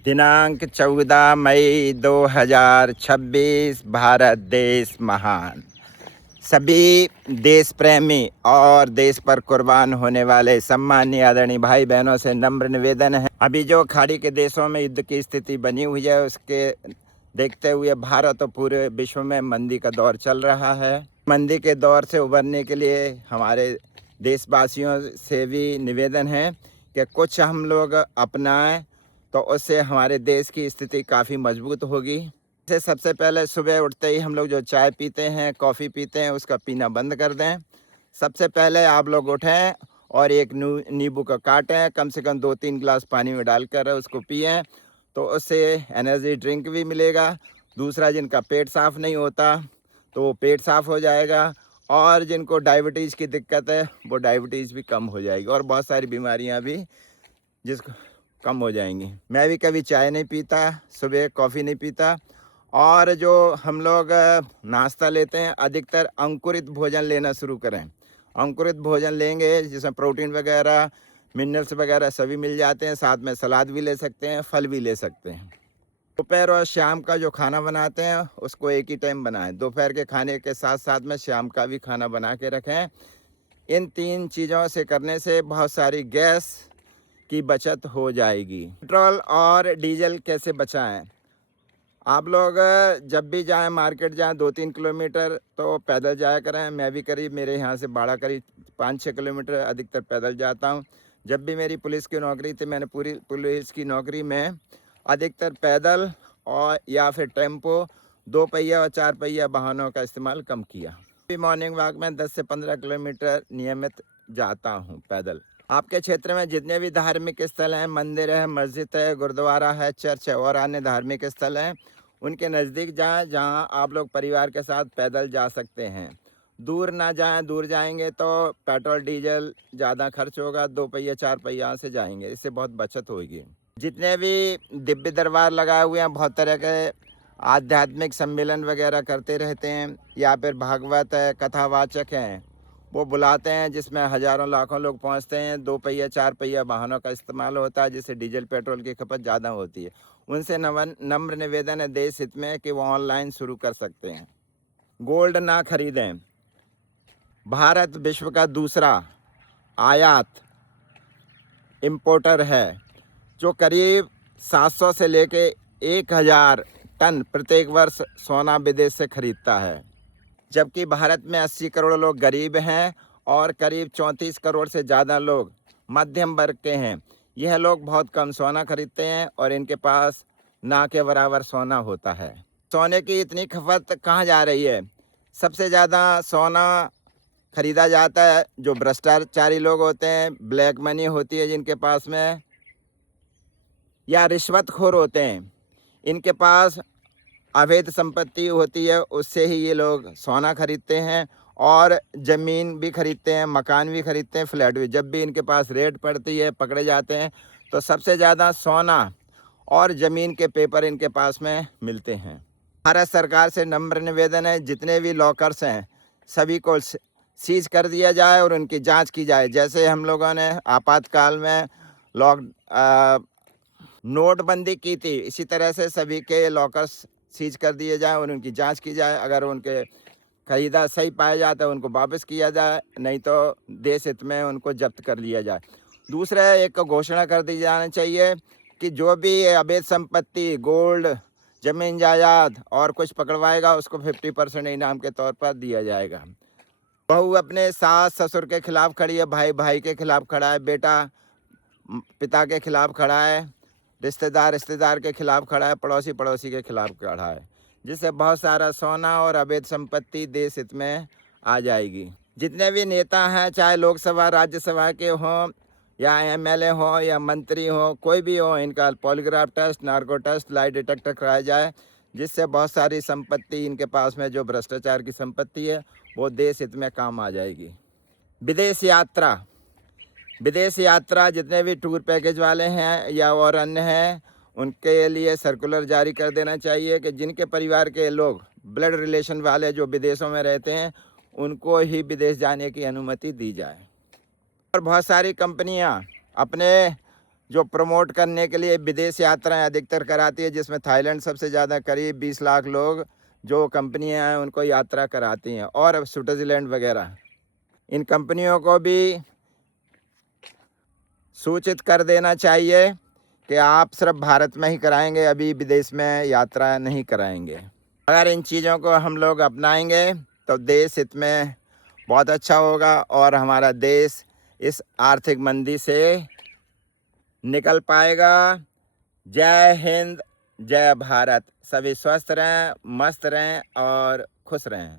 दिनांक 14 मई 2026। भारत देश महान। सभी देश प्रेमी और देश पर कुर्बान होने वाले सम्मानीय आदरणीय भाई बहनों से नम्र निवेदन है, अभी जो खाड़ी के देशों में युद्ध की स्थिति बनी हुई है उसके देखते हुए भारत और पूरे विश्व में मंदी का दौर चल रहा है। मंदी के दौर से उबरने के लिए हमारे देशवासियों से भी निवेदन है कि कुछ हम लोग अपनाएं तो उससे हमारे देश की स्थिति काफ़ी मजबूत होगी। जैसे सबसे पहले सुबह उठते ही हम लोग जो चाय पीते हैं, कॉफ़ी पीते हैं, उसका पीना बंद कर दें। सबसे पहले आप लोग उठें और एक नींबू का काटें, कम से कम 2-3 गिलास पानी में डालकर उसको पिएं, तो उससे एनर्जी ड्रिंक भी मिलेगा। दूसरा, जिनका पेट साफ़ नहीं होता तो वो पेट साफ़ हो जाएगा, और जिनको डायबिटीज़ की दिक्कत है वो डायबिटीज़ भी कम हो जाएगी, और बहुत सारी बीमारियां भी जिसको कम हो जाएंगी। मैं भी कभी चाय नहीं पीता, सुबह कॉफ़ी नहीं पीता। और जो हम लोग नाश्ता लेते हैं, अधिकतर अंकुरित भोजन लेना शुरू करें। अंकुरित भोजन लेंगे जिसमें प्रोटीन वगैरह, मिनरल्स वगैरह सभी मिल जाते हैं। साथ में सलाद भी ले सकते हैं, फल भी ले सकते हैं। दोपहर और शाम का जो खाना बनाते हैं उसको एक ही टाइम बनाएं। दोपहर के खाने के साथ साथ में शाम का भी खाना बना के रखें। इन 3 चीज़ों से करने से बहुत सारी गैस की बचत हो जाएगी। पेट्रोल और डीजल कैसे बचाएं? आप लोग जब भी जाएं, मार्केट जाएं, 2-3 किलोमीटर तो पैदल जाया करें। मैं भी करीब, मेरे यहाँ से बाड़ा करीब 5-6 किलोमीटर अधिकतर पैदल जाता हूँ। जब भी मेरी पुलिस की नौकरी थी, मैंने पूरी पुलिस की नौकरी में अधिकतर पैदल और या फिर टेम्पो, 2 पहिया और 4 पहिया वाहनों का इस्तेमाल कम किया। मॉर्निंग वॉक में 10 से 15 किलोमीटर नियमित जाता हूँ पैदल। आपके क्षेत्र में जितने भी धार्मिक स्थल हैं, मंदिर है, मस्जिद है, गुरुद्वारा है, चर्च है और अन्य धार्मिक स्थल हैं, उनके नज़दीक जाएं जहां आप लोग परिवार के साथ पैदल जा सकते हैं। दूर ना जाएं, दूर जाएंगे तो पेट्रोल डीजल ज़्यादा खर्च होगा। 2 पहिया 4 पहिया से जाएंगे, इससे बहुत बचत होगी। जितने भी दिव्य दरबार लगाए हुए हैं, बहुत तरह के आध्यात्मिक सम्मेलन वगैरह करते रहते हैं, या फिर भागवत है, कथावाचक हैं, वो बुलाते हैं जिसमें हज़ारों लाखों लोग पहुंचते हैं। 2 पहिया 4 पहिया वाहनों का इस्तेमाल होता है, जिससे डीजल पेट्रोल की खपत ज़्यादा होती है। उनसे नम्र निवेदन है देश हित में कि वो ऑनलाइन शुरू कर सकते हैं। गोल्ड ना खरीदें। भारत विश्व का दूसरा आयात इंपोर्टर है, जो करीब 700 से लेके 1000 टन प्रत्येक वर्ष सोना विदेश से खरीदता है। जबकि भारत में 80 करोड़ लोग गरीब हैं और करीब 34 करोड़ से ज़्यादा लोग मध्यम वर्ग के हैं। यह लोग बहुत कम सोना खरीदते हैं और इनके पास ना के बराबर सोना होता है। सोने की इतनी खपत कहाँ जा रही है? सबसे ज़्यादा सोना खरीदा जाता है जो भ्रष्टाचारी लोग होते हैं, ब्लैक मनी होती है जिनके पास में, या रिश्वतखोर होते हैं, इनके पास अवैध संपत्ति होती है, उससे ही ये लोग सोना खरीदते हैं और ज़मीन भी खरीदते हैं, मकान भी खरीदते हैं, फ्लैट भी। जब भी इनके पास रेड पड़ती है, पकड़े जाते हैं, तो सबसे ज़्यादा सोना और ज़मीन के पेपर इनके पास में मिलते हैं। भारत सरकार से नम्र निवेदन है, जितने भी लॉकर्स हैं सभी को सीज कर दिया जाए और उनकी जांच की जाए। जैसे हम लोगों ने आपातकाल में नोटबंदी की थी, इसी तरह से सभी के लॉकर्स सीज कर दिए जाएं और उनकी जांच की जाए। अगर उनके खरीदा सही पाया जाता है उनको वापस किया जाए, नहीं तो देश हित में उनको जब्त कर लिया जाए। दूसरा, एक घोषणा कर दी जानी चाहिए कि जो भी अवैध संपत्ति, गोल्ड, जमीन जायदाद और कुछ पकड़वाएगा उसको 50% इनाम के तौर पर दिया जाएगा। बहू अपने सास ससुर के खिलाफ खड़ी है, भाई भाई के खिलाफ खड़ा है, बेटा पिता के खिलाफ खड़ा है, रिश्तेदार के खिलाफ खड़ा है, पड़ोसी के खिलाफ खड़ा है, जिससे बहुत सारा सोना और अवैध संपत्ति देश हित में आ जाएगी। जितने भी नेता हैं, चाहे लोकसभा राज्यसभा के हों या एमएलए हों या मंत्री हों, कोई भी हो, इनका polygraph test, narco test, lie detector कराया जाए, जिससे बहुत सारी संपत्ति इनके पास में जो भ्रष्टाचार की संपत्ति है वो देश हित में काम आ जाएगी। विदेश यात्रा जितने भी टूर पैकेज वाले हैं या और अन्य हैं, उनके लिए सर्कुलर जारी कर देना चाहिए कि जिनके परिवार के लोग ब्लड रिलेशन वाले जो विदेशों में रहते हैं उनको ही विदेश जाने की अनुमति दी जाए। और बहुत सारी कंपनियां अपने जो प्रमोट करने के लिए विदेश यात्राएं अधिकतर कराती है, जिसमें थाईलैंड सबसे ज़्यादा, करीब 20 लाख लोग जो कंपनियां हैं उनको यात्रा कराती हैं, और स्विट्ज़रलैंड वगैरह। इन कंपनियों को भी सूचित कर देना चाहिए कि आप सिर्फ भारत में ही कराएंगे, अभी विदेश में यात्रा नहीं कराएंगे। अगर इन चीज़ों को हम लोग अपनाएंगे तो देश हित में बहुत अच्छा होगा और हमारा देश इस आर्थिक मंदी से निकल पाएगा। जय हिंद, जय भारत। सभी स्वस्थ रहें, मस्त रहें और खुश रहें।